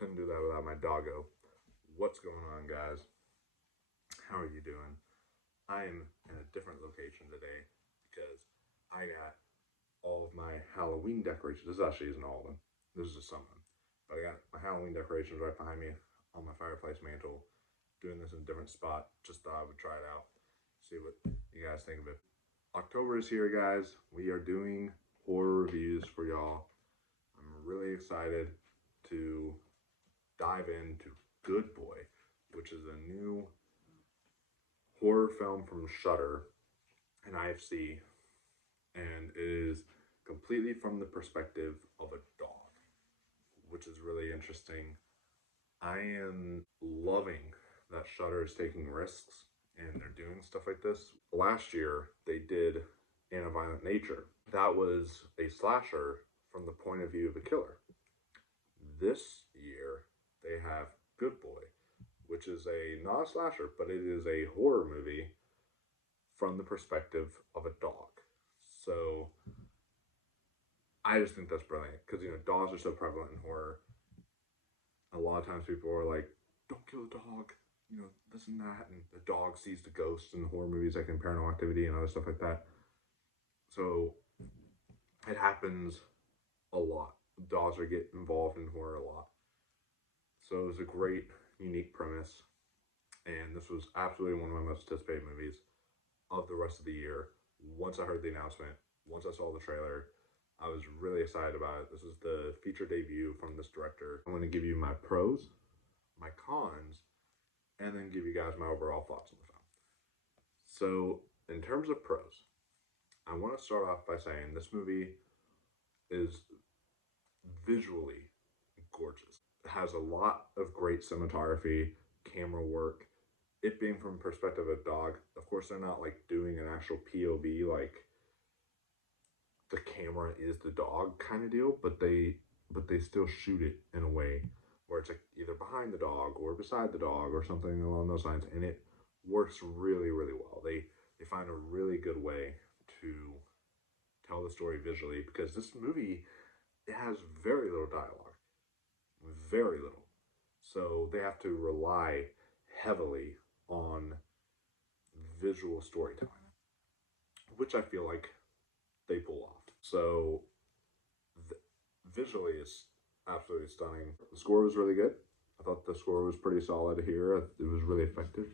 couldn't do that without my doggo. What's going on, guys? How are you doing? I am in a different location today because I got all of my Halloween decorations. This actually isn't all of them. This is just some of them. But I got my Halloween decorations right behind me on my fireplace mantle. Doing this in a different spot. Just thought I would try it out. See what you guys think of it. October is here, guys. We are doing horror reviews for y'all. I'm really excited to dive into Good Boy, which is a new horror film from Shudder and IFC, and it is completely from the perspective of a dog, which is really interesting. I am loving that Shudder is taking risks and they're doing stuff like this. Last year, they did In a Violent Nature. That was a slasher from the point of view of a killer. This year, they have Good Boy, which is not a slasher, but it is a horror movie from the perspective of a dog. So I just think that's brilliant because, dogs are so prevalent in horror. A lot of times people are like, don't kill the dog, this and that. And the dog sees the ghosts in horror movies, like in Paranormal Activity and other stuff like that. So it happens a lot. Dogs are get involved in horror a lot. So it was a great, unique premise. And this was absolutely one of my most anticipated movies of the rest of the year. Once I heard the announcement, once I saw the trailer, I was really excited about it. This is the feature debut from this director. I'm going to give you my pros, my cons, and then give you guys my overall thoughts on the film. So, in terms of pros, I want to start off by saying this movie is visually gorgeous. It has a lot of great cinematography, camera work. It being from perspective of a dog, of course they're not like doing an actual POV, like the camera is the dog kind of deal, but they still shoot it in a way where it's like either behind the dog or beside the dog or something along those lines, and it works really, really well. They find a really good way to tell the story visually, because this movie, it has very little dialogue, very little. So they have to rely heavily on visual storytelling, which I feel like they pull off. So visually, it's absolutely stunning. The score was really good. I thought the score was pretty solid here. It was really effective.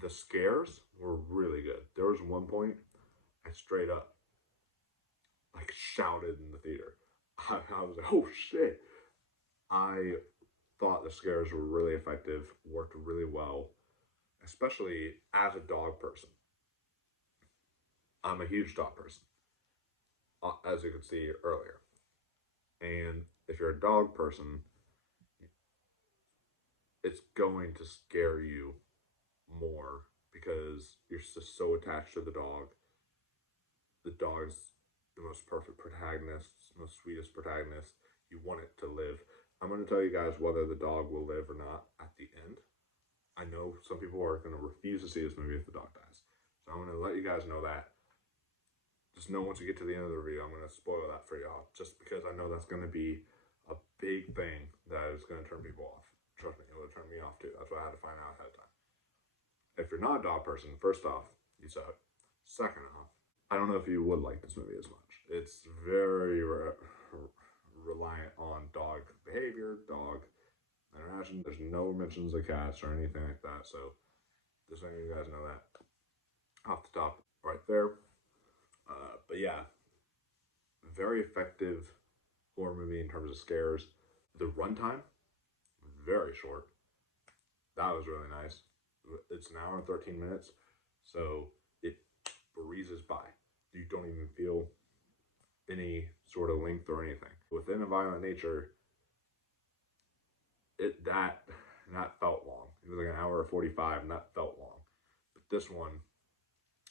The scares were really good. There was one point I straight up like shouted in the theater. I was like, oh shit. I thought the scares were really effective, worked really well, especially as a dog person. I'm a huge dog person, as you could see earlier. And if you're a dog person, it's going to scare you more because you're just so attached to the dog. The dog's the most perfect protagonist, most sweetest protagonist. You want it to live. I'm going to tell you guys whether the dog will live or not at the end. I know some people are going to refuse to see this movie if the dog dies. So I'm going to let you guys know that. Just know once you get to the end of the review, I'm going to spoil that for y'all. Just because I know that's going to be a big thing that is going to turn people off. Trust me, it will turn me off too. That's why I had to find out ahead of time. If you're not a dog person, first off, you suck. Second off, I don't know if you would like this movie as much. It's very reliant on dog behavior, dog interaction. There's no mentions of cats or anything like that. So just letting you guys know that off the top right there. But yeah, very effective horror movie in terms of scares. The runtime, very short. That was really nice. It's an hour and 13 minutes, so it breezes by. You don't even feel any sort of length or anything. Within a Violent Nature, that felt long. It was like an hour or 45, and that felt long. But this one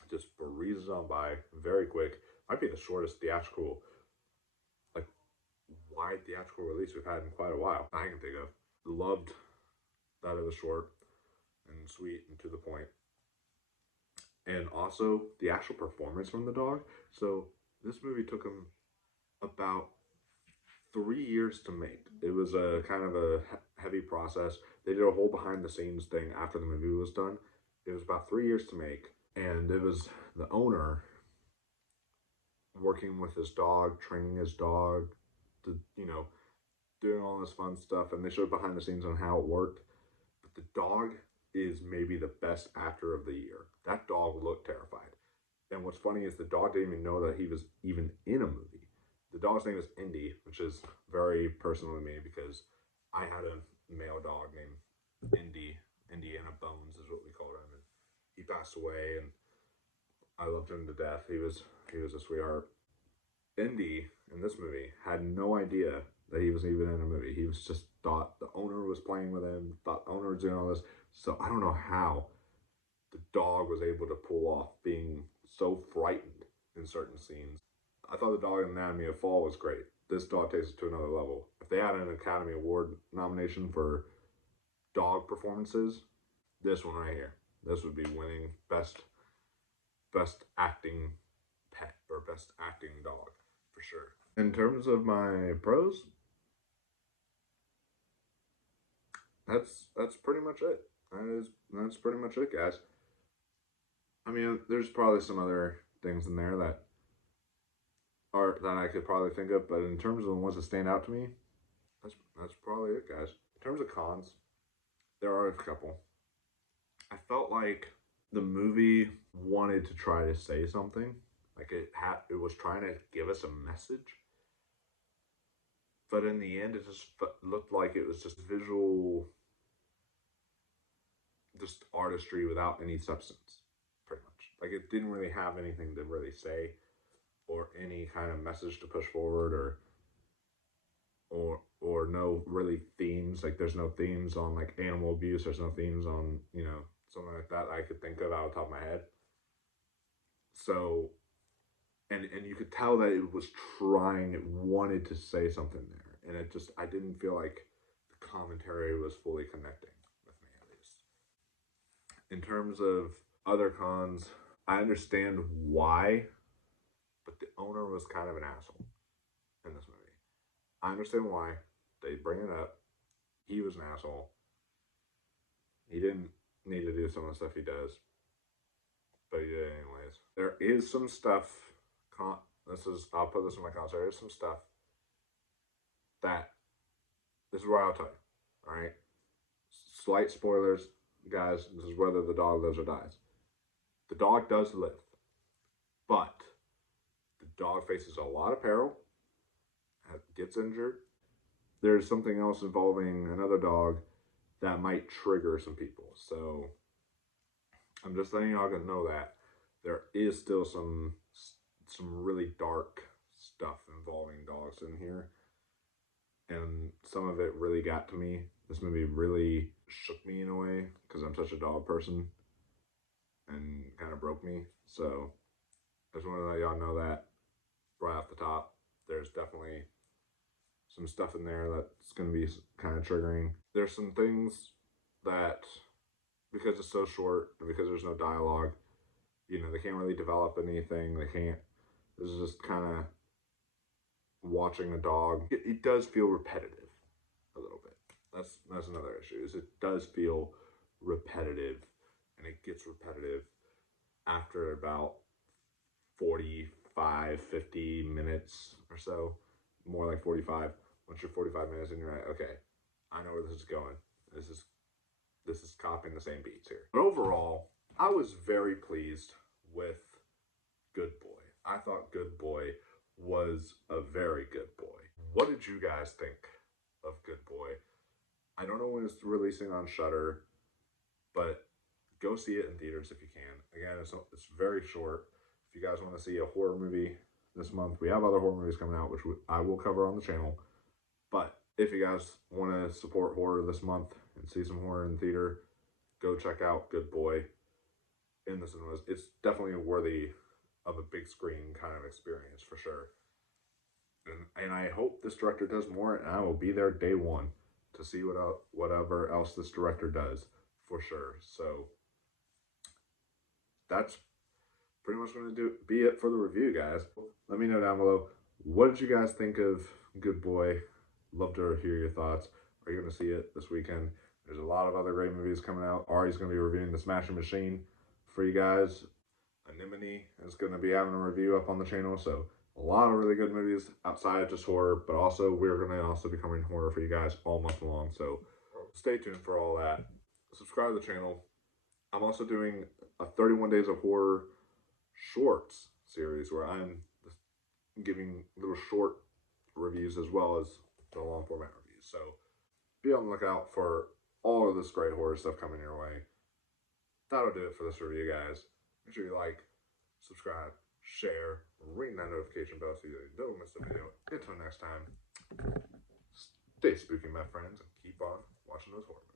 just breezes on by very quick. Might be the shortest theatrical, like wide theatrical release we've had in quite a while I can think of. Loved that it was short and sweet and to the point. And also the actual performance from the dog. So this movie took him about 3 years to make. It was a kind of a heavy process. They did a whole behind the scenes thing after the movie was done. It was about 3 years to make, and it was the owner working with his dog, training his dog to, doing all this fun stuff. And they showed behind the scenes on how it worked. But the dog is maybe the best actor of the year. That dog looked terrified. And what's funny is the dog didn't even know that he was even in a movie. The dog's name is Indy, which is very personal to me because I had a male dog named Indy. Indiana Bones is what we called him. And he passed away, and I loved him to death. He was a sweetheart. Indy in this movie had no idea that he was even in a movie. He was just thought the owner was playing with him, thought the owner was doing all this. So I don't know how the dog was able to pull off being so frightened in certain scenes. I thought the dog in Anatomy of Fall was great. This dog takes it to another level. If they had an Academy Award nomination for dog performances, this one right here, this would be winning best acting pet or best acting dog for sure. In terms of my pros, that's pretty much it. That's pretty much it, guys. I mean, there's probably some other things in there that I could probably think of, but in terms of the ones that stand out to me, that's probably it, guys. In terms of cons, there are a couple. I felt like the movie wanted to try to say something, like it was trying to give us a message, but in the end, it just looked like it was just visual, just artistry without any substance, pretty much. Like it didn't really have anything to really say, or any kind of message to push forward, or no really themes. Like there's no themes on like animal abuse. There's no themes on something like that I could think of out of the top of my head. So, and you could tell that it was trying. It wanted to say something there, and I didn't feel like the commentary was fully connecting with me, at least. In terms of other cons, I understand why, but the owner was kind of an asshole in this movie. I understand why. They bring it up. He was an asshole. He didn't need to do some of the stuff he does, but he did it anyways. There is some stuff. I'll put this in my comments. There is some stuff that this is what I'll tell you. All right, slight spoilers, guys. This is whether the dog lives or dies. The dog does live, but the dog faces a lot of peril. Gets injured. There's something else involving another dog that might trigger some people. So I'm just letting y'all know that there is still some really dark stuff involving dogs in here, and some of it really got to me. This movie really shook me in a way because I'm such a dog person, and kind of broke me. So I just want to let y'all know that right off the top. There's definitely some stuff in there that's going to be kind of triggering. There's some things that, because it's so short and because there's no dialogue, they can't really develop anything. This is just kind of watching a dog. It does feel repetitive a little bit. That's another issue, is it does feel repetitive, and it gets repetitive after about 45, 50 minutes or so. More like 45. Once you're 45 minutes and you're like, okay, I know where this is going. This is copying the same beats here. But overall, I was very pleased with Good Boy. I thought Good Boy was a very good boy. What did you guys think of Good Boy? I don't know when it's releasing on Shudder, but go see it in theaters if you can. Again, it's very short. If you guys want to see a horror movie this month, we have other horror movies coming out, which I will cover on the channel. But if you guys want to support horror this month and see some horror in theater, go check out Good Boy in the cinemas. It's definitely worthy of a big screen kind of experience for sure. And I hope this director does more, and I will be there day one to see whatever else this director does for sure. So that's pretty much going to be it for the review, guys. Let me know down below, what did you guys think of good boy. Love to hear your thoughts. Are you going to see it this weekend? There's a lot of other great movies coming out. Ari's going to be reviewing The Smashing Machine for you guys. Anemone is going to be having a review up on the channel. So a lot of really good movies outside of just horror, but also we're going to also be covering horror for you guys all month long. So stay tuned for all that. Subscribe to the channel. I'm also doing a 31 Days of Horror shorts series where I'm giving little short reviews as well as the long format reviews. So be on the lookout for all of this great horror stuff coming your way. That'll do it for this review, guys. Make sure you like, subscribe, share, ring that notification bell so you don't miss the video. Until next time, stay spooky, my friends, and keep on watching those horror movies.